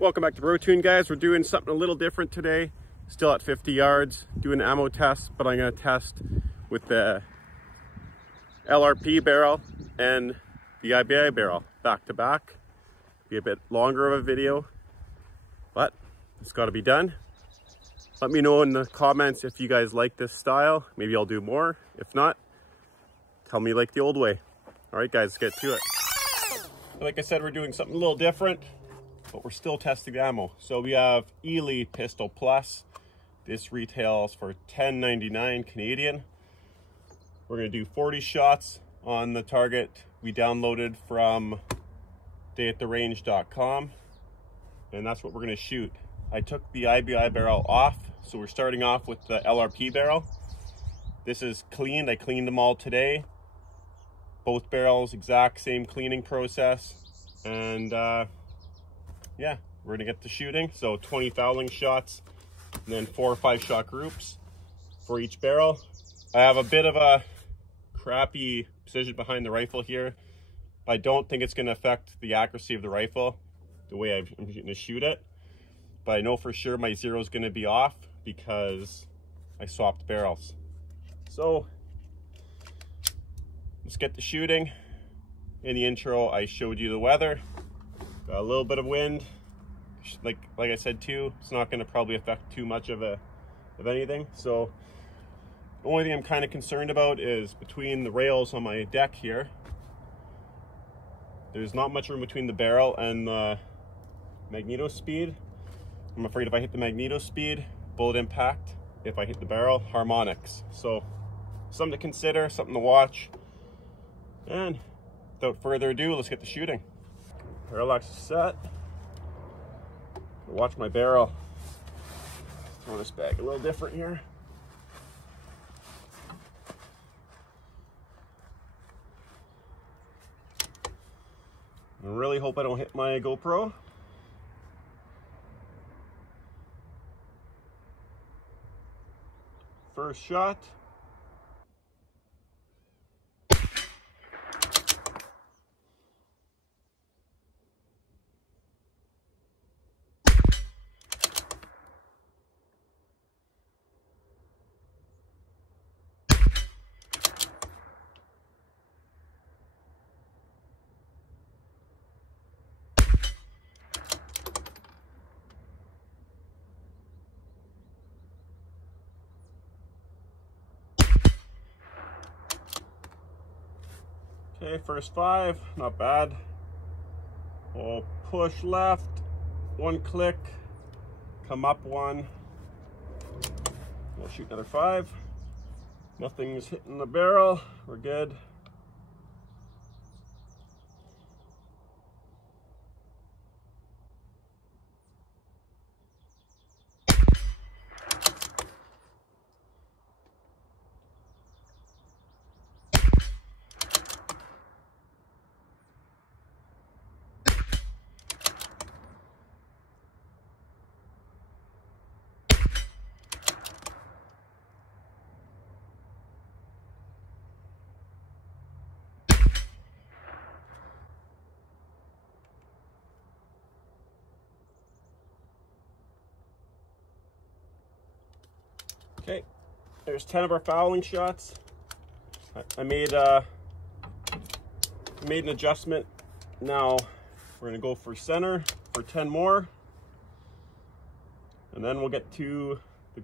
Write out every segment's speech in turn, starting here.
Welcome back to Brotuned, guys. We're doing something a little different today. Still at 50 yards, doing an ammo test, but I'm going to test with the LRP barrel and the IBI barrel back to back. Be a bit longer of a video, but it's got to be done. Let me know in the comments if you guys like this style. Maybe I'll do more. If not, tell me you like the old way. All right, guys, let's get to it. Like I said, we're doing something a little different, but we're still testing the ammo. So we have Eley Pistol Plus. This retails for $10.99 Canadian. We're gonna do 40 shots on the target we downloaded from dayattherange.com, and that's what we're gonna shoot. I took the IBI barrel off, so we're starting off with the LRP barrel. This is cleaned. I cleaned them all today. Both barrels, exact same cleaning process. And yeah, we're gonna get to shooting. So 20 fouling shots and then 4 or 5 shot groups for each barrel. I have a bit of a crappy precision behind the rifle here. I don't think it's gonna affect the accuracy of the rifle, the way I'm gonna shoot it. But I know for sure my zero is gonna be off because I swapped barrels. So let's get to shooting. In the intro, I showed you the weather. Got a little bit of wind. Like I said too, it's not going to probably affect too much of anything. So the only thing I'm kind of concerned about is between the rails on my deck here. There's not much room between the barrel and the magneto speed. I'm afraid if I hit the magneto speed, bullet impact. If I hit the barrel, harmonics. So something to consider, something to watch. And without further ado, let's get to shooting. Parallax is set. Watch my barrel. Throw this bag a little different here. I really hope I don't hit my GoPro. First shot. Okay, first 5, not bad. We'll push left, 1 click, come up 1. We'll shoot another 5. Nothing's hitting the barrel, we're good. Okay, there's 10 of our fouling shots. I made an adjustment. Now we're gonna go for center for 10 more, and then we'll get to the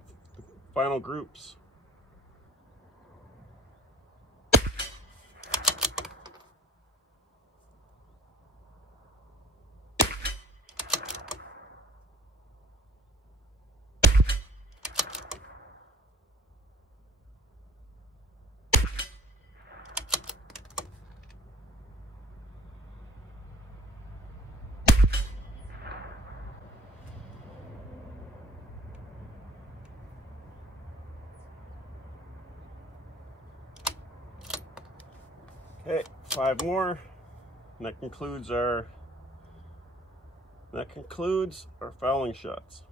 final groups. Okay, 5 more, and that concludes our fouling shots.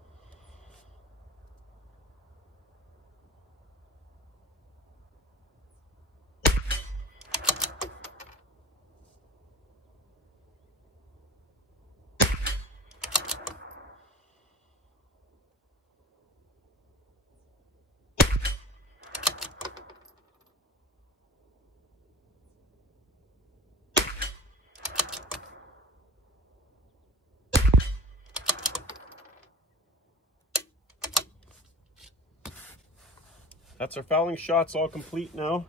That's our fouling shots all complete now.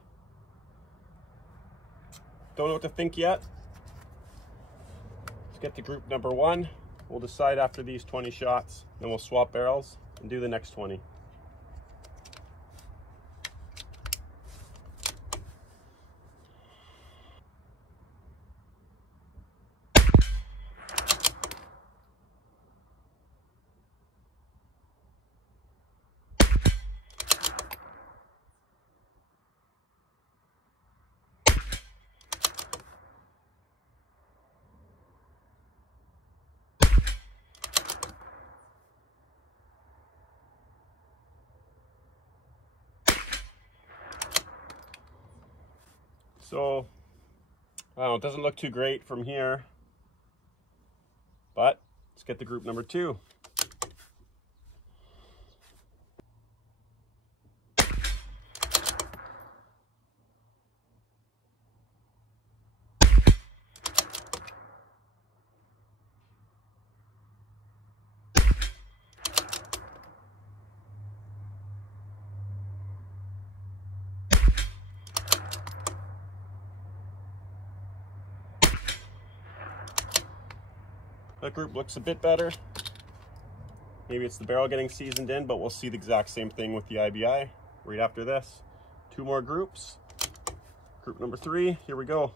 Don't know what to think yet. Let's get to group number 1. We'll decide after these 20 shots, then we'll swap barrels and do the next 20. So, I don't know, it doesn't look too great from here, but let's get to group number 2. That group looks a bit better. Maybe it's the barrel getting seasoned in, but we'll see the exact same thing with the IBI right after this. 2 more groups. Group number 3, here we go.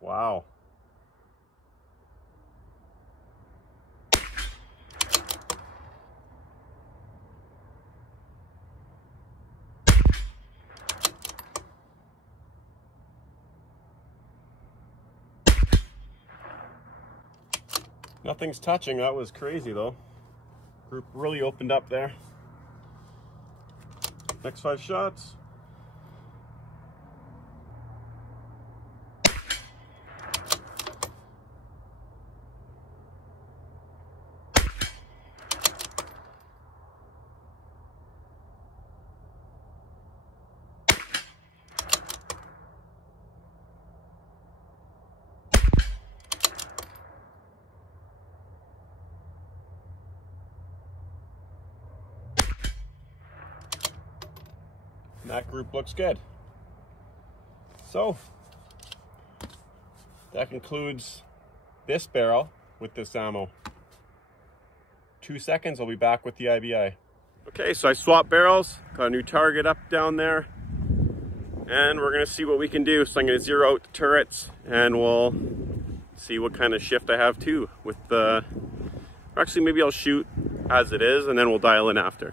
Wow. Nothing's touching. That was crazy though. Group really opened up there. Next 5 shots. That group looks good. So that concludes this barrel with this ammo. 2 seconds, I'll be back with the IBI. Okay, so I swapped barrels, got a new target up down there, and we're gonna see what we can do. So I'm gonna zero out the turrets and we'll see what kind of shift I have too with the, actually maybe I'll shoot as it is and then we'll dial in after.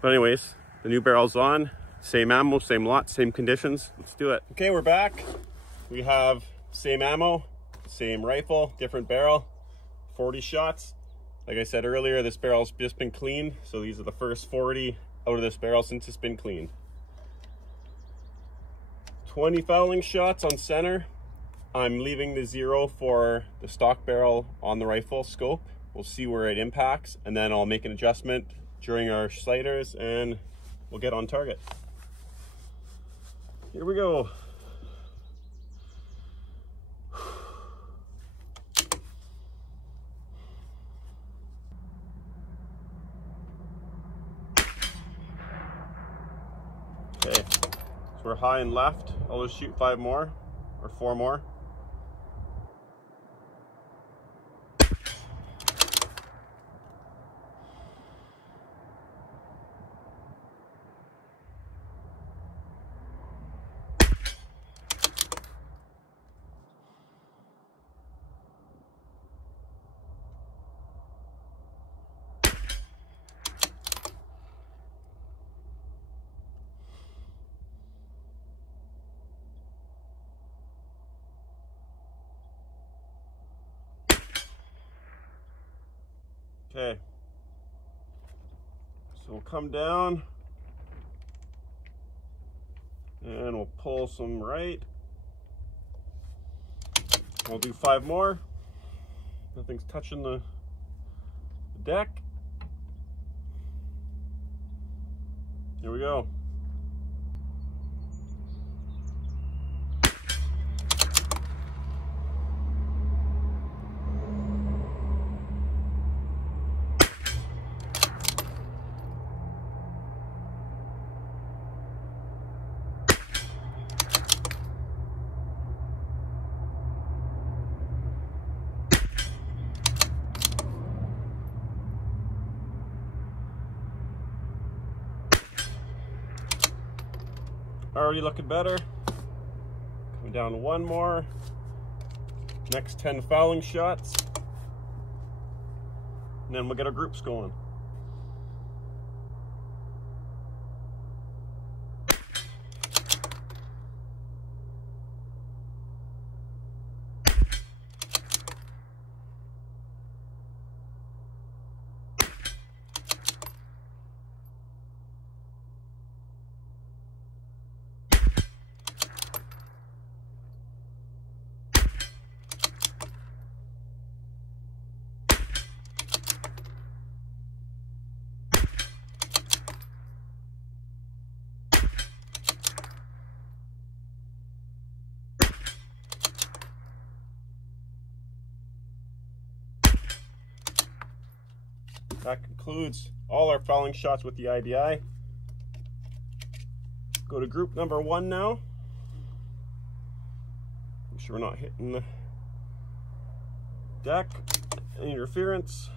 But anyways, the new barrel's on. Same ammo, same lot, same conditions. Let's do it. Okay, we're back. We have same ammo, same rifle, different barrel, 40 shots. Like I said earlier, this barrel's just been cleaned. So these are the first 40 out of this barrel since it's been cleaned. 20 fouling shots on center. I'm leaving the 0 for the stock barrel on the rifle scope. We'll see where it impacts and then I'll make an adjustment during our sliders and we'll get on target. Here we go. Okay, so we're high and left. I'll just shoot 5 more or 4 more. Okay, so we'll come down and we'll pull some right. We'll do 5 more. Nothing's touching the deck. Here we go. already looking better. Coming down to one more. Next 10 fouling shots. And then we'll get our groups going. That concludes all our fouling shots with the IBI. Go to group number 1 now. Make sure we're not hitting the deck. Any interference.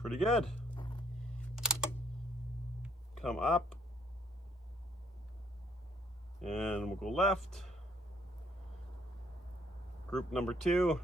Pretty good. Come up and we'll go left. Group number 2.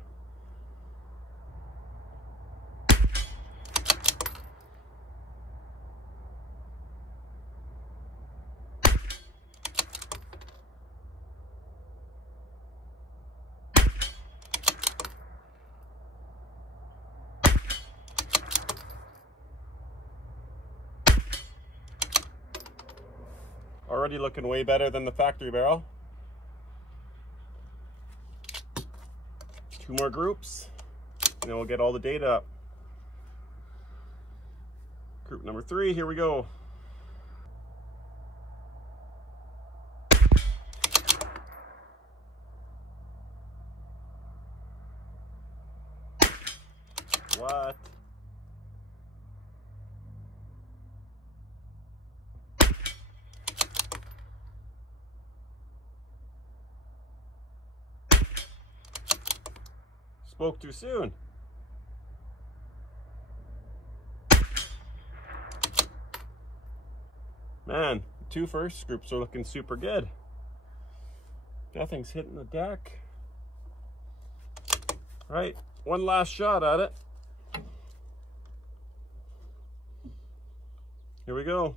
Already looking way better than the factory barrel. 2 more groups, and then we'll get all the data up. Group number 3, here we go. What? Spoke too soon. Man, the 2 first groups are looking super good. Nothing's hitting the deck. All right, one last shot at it. Here we go.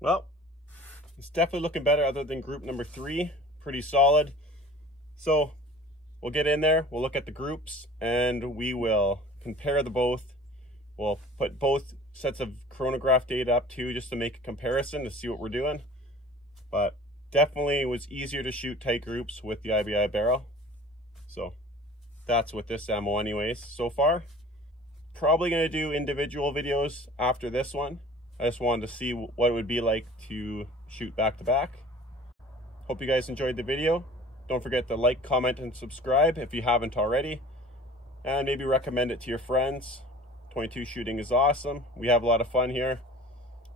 Well, it's definitely looking better other than group number 3. Pretty solid. So we'll get in there, we'll look at the groups, and we will compare the both. We'll put both sets of chronograph data up too, just to make a comparison to see what we're doing. But definitely it was easier to shoot tight groups with the IBI barrel. So that's with this ammo anyways so far. Probably going to do individual videos after this one. I just wanted to see what it would be like to shoot back to back. Hope you guys enjoyed the video. Don't forget to like, comment, and subscribe if you haven't already. And maybe recommend it to your friends. 22 shooting is awesome. We have a lot of fun here.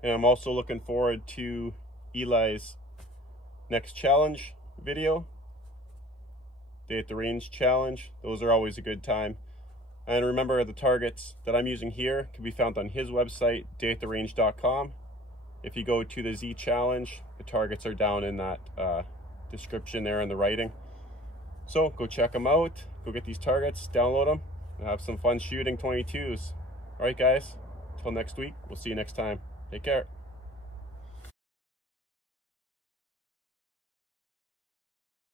And I'm also looking forward to Eley's next challenge video. Day at the range challenge. Those are always a good time. And remember, the targets that I'm using here can be found on his website, dayattherange.com. If you go to the Z challenge, the targets are down in that description there in the writing. So go check them out, go get these targets, download them, and have some fun shooting 22s. All right, guys, until next week, we'll see you next time. Take care.